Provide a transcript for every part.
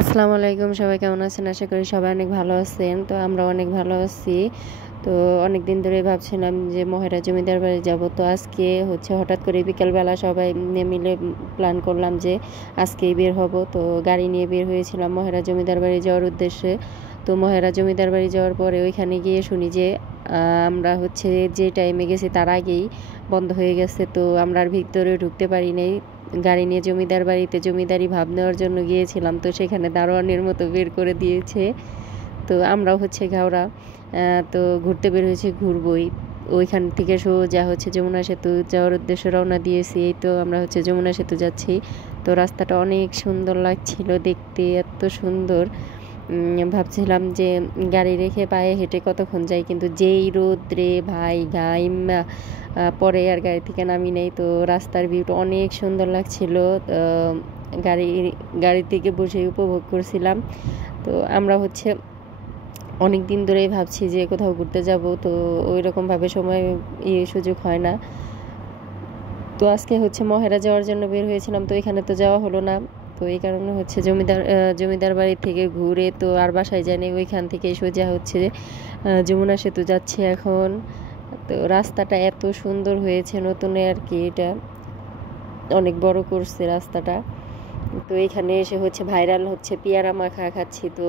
আসসালামু আলাইকুম, সবাই কেমন আছেন? আশা করি সবাই অনেক ভালো আছেন। তো আমরা অনেক ভালো আছি। তো অনেক দিন ধরেই ভাবছিলাম যে মহেরা জমিদার বাড়ি যাব। তো আজকে হঠাৎ করে বিকালবেলা সবাই মিলে প্ল্যান করলাম যে আজকেই বের হব। তো গাড়ি নিয়ে বের হয়েছিলাম মহেরা জমিদার বাড়ি যাওয়ার উদ্দেশ্যে। তো মহেরা জমিদার বাড়ি যাওয়ার পরে ওইখানে গিয়ে শুনি যে আমরা যে টাইমে গেছি তার আগেই বন্ধ হয়ে গেছে। তো আমরা আর ভিতরে ঢুকতে পারি নাই। গাড়ি নিয়ে জমিদার বাড়িতে জমিদারি ভাব নেওয়ার জন্য গিয়েছিলাম, তো সেখানে দারোয়ানের মতো বের করে দিয়েছে। তো আমরাও ঘাওড়া তো ঘুরতে বের হয়েছি, ঘুরবই। ওইখান থেকে সোজা যমুনা সেতু যাওয়ার উদ্দেশ্যে রওনা দিয়েছি। এই তো আমরা যমুনা সেতু যাচ্ছি। তো রাস্তাটা অনেক সুন্দর লাগছিল দেখতে, এত সুন্দর। ভাবছিলাম যে গাড়ি রেখে পায়ে হেঁটে কতক্ষণ যাই, কিন্তু যেই রোদ্রে ভাই গাইমা পরে আর গাড়ি থেকে নামি নেই। তো রাস্তার ভিউটা অনেক সুন্দর লাগছিল। গাড়ি গাড়ি থেকে বসে উপভোগ করছিলাম। তো আমরা অনেক দিন ধরেই ভাবছি যে কোথাও ঘুরতে যাব, তো ওই রকমভাবে সময় সুযোগ হয় না। তো আজকে মহেরা যাওয়ার জন্য বের হয়েছিলাম, তো এখানে তো যাওয়া হলো না। তো এই কারণে জমিদার বাড়ি থেকে ঘুরে তো আর বাসায় যায়নি। ওইখান থেকে সোজা যমুনা সেতু যাচ্ছে এখন। তো রাস্তাটা এত সুন্দর হয়েছে নতুন আর কি, এটা অনেক বড় করছে রাস্তাটা। তো এখানে এসে ভাইরাল পেয়ারা মাখা খাচ্ছি। তো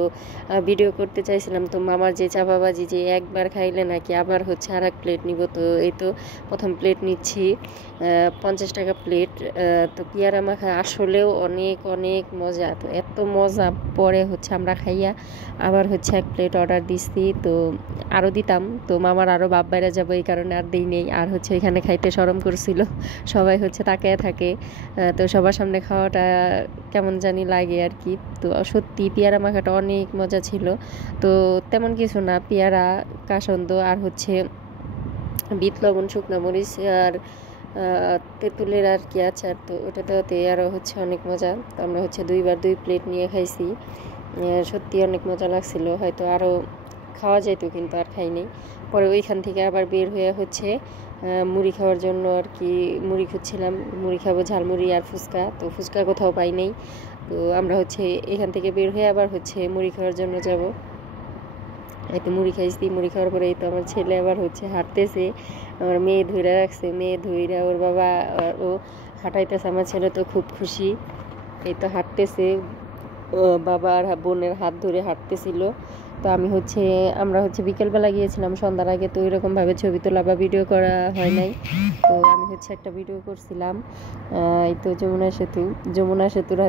ভিডিও করতে চাইছিলাম, তো মামার যে চাপাবাজি যে একবার খাইলে নাকি আবার আর এক প্লেট নিব। তো এই তো প্রথম প্লেট নিচ্ছি, 50 টাকা প্লেট। তো পেয়ারা মাখা আসলেও অনেক অনেক মজা। তো এত মজা পরে আমরা খাইয়া আবার এক প্লেট অর্ডার দিচ্ছি। তো আরও দিতাম, তো মামার আরও বাপ বাইরে যাবো এই কারণে আর দিই নেই। আর এখানে খাইতে শরম করছিল, সবাই তাকায় থাকে। তো সবার সামনে খাওয়াটা কেমন জানি লাগে আর কি। তো সত্যি পেয়ারা মাখাটা অনেক মজা ছিল। তো তেমন কিছু না, পেয়ারা, কাসন্দ আর বিট লবণ, শুকনো মরিচ আর তেঁতুলের আর কি আচার। তো ওটাতে আরও অনেক মজা। তো আমরা 2 প্লেট নিয়ে খাইছি। সত্যি অনেক মজা লাগছিল। হয়তো আরও খাওয়া যেত, কিন্তু আর খাইনি। পরে ওইখান থেকে আবার বের হয়ে মুড়ি খাওয়ার জন্য আর কি মুড়ি খুঁজছিলাম। মুড়ি খাবো, ঝালমুড়ি আর ফুচকা। তো ফুচকা কোথাও পাই নাই। তো আমরা এখান থেকে বের হয়ে আবার মুড়ি খাওয়ার জন্য যাব। এই তো মুড়ি খাইছি। মুড়ি খাওয়ার পরে এই তো আমার ছেলে আবার হাঁটতেছে। আমার মেয়ে ধরে রাখছে, মেয়ে ধইরা ওর বাবা ও হাঁটাইতেছে। আমার ছেলে তো খুব খুশি। এই তো হাঁটতেছে, বাবা আর বোনের হাত ধরে হাঁটতেছিল। তো আমরা বিকেলবেলা গিয়েছিলাম সন্ধ্যার আগে। তো ওইরকমভাবে ছবি তোলা বা ভিডিও করা হয় নাই। তো আমি একটা ভিডিও করছিলাম। এই তো যমুনা সেতুর